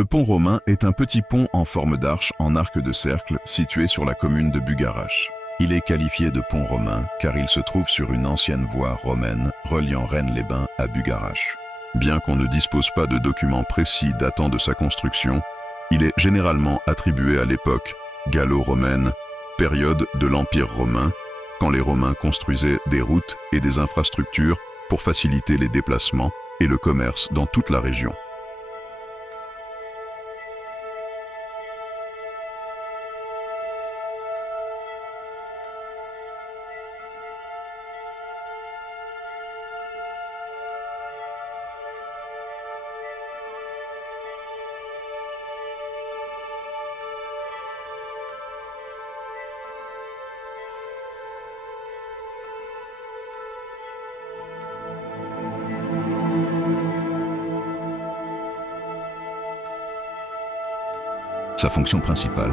Le pont romain est un petit pont en forme d'arche en arc de cercle situé sur la commune de Bugarach. Il est qualifié de pont romain car il se trouve sur une ancienne voie romaine reliant Rennes-les-Bains à Bugarach. Bien qu'on ne dispose pas de documents précis datant de sa construction, il est généralement attribué à l'époque gallo-romaine, période de l'Empire romain, quand les Romains construisaient des routes et des infrastructures pour faciliter les déplacements et le commerce dans toute la région. Sa fonction principale,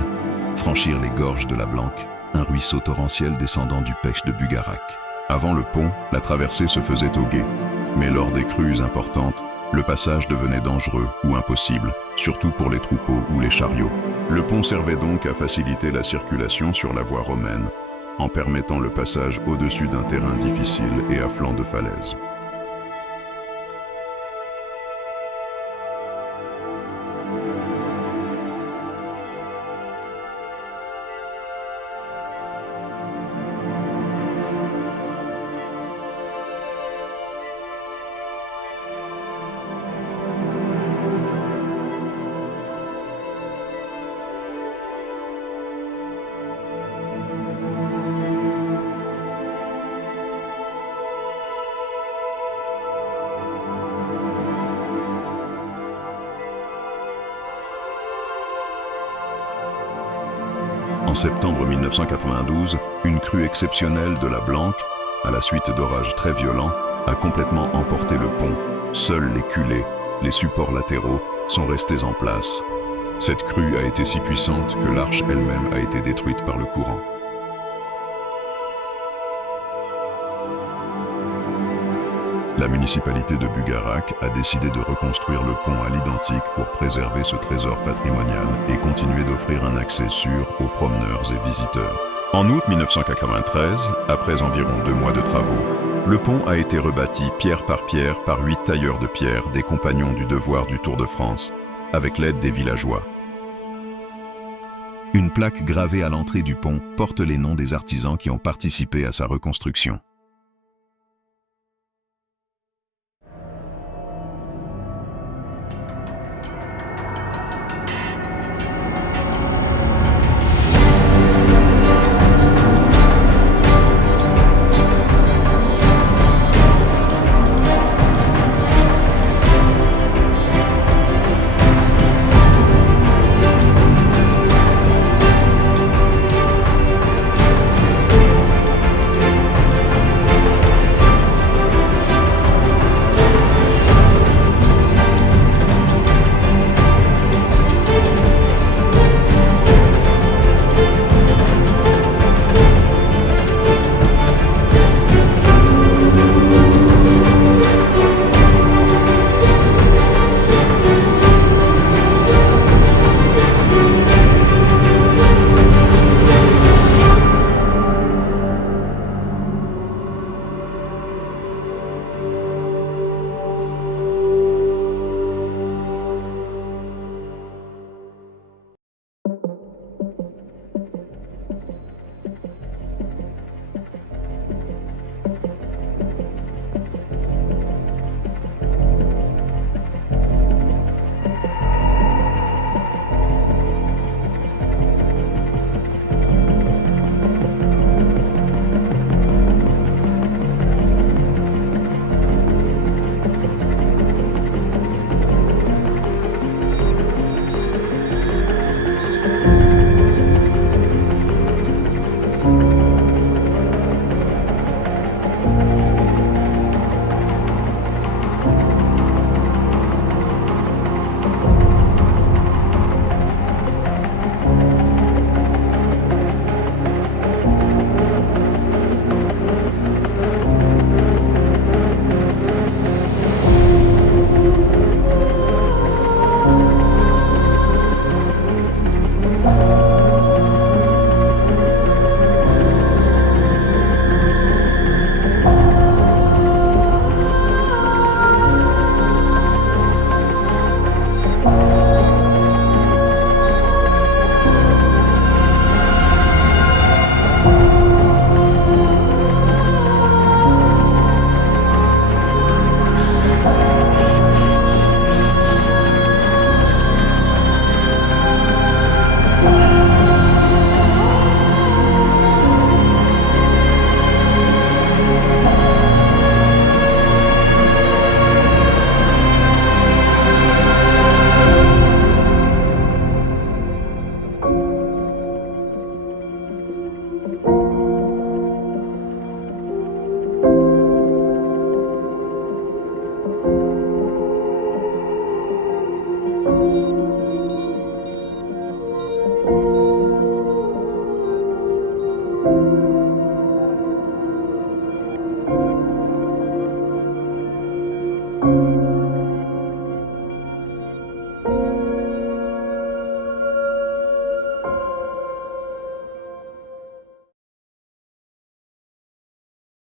franchir les gorges de la Blanque, un ruisseau torrentiel descendant du pech de Bugarach. Avant le pont, la traversée se faisait au gué, mais lors des crues importantes, le passage devenait dangereux ou impossible, surtout pour les troupeaux ou les chariots. Le pont servait donc à faciliter la circulation sur la voie romaine, en permettant le passage au-dessus d'un terrain difficile et à flanc de falaise. En septembre 1992, une crue exceptionnelle de la Blanque, à la suite d'orages très violents, a complètement emporté le pont. Seuls les culées, les supports latéraux, sont restés en place. Cette crue a été si puissante que l'arche elle-même a été détruite par le courant. La municipalité de Bugarach a décidé de reconstruire le pont à l'identique pour préserver ce trésor patrimonial et continuer d'offrir un accès sûr aux promeneurs et visiteurs. En août 1993, après environ 2 mois de travaux, le pont a été rebâti pierre par 8 tailleurs de pierre des compagnons du devoir du Tour de France, avec l'aide des villageois. Une plaque gravée à l'entrée du pont porte les noms des artisans qui ont participé à sa reconstruction.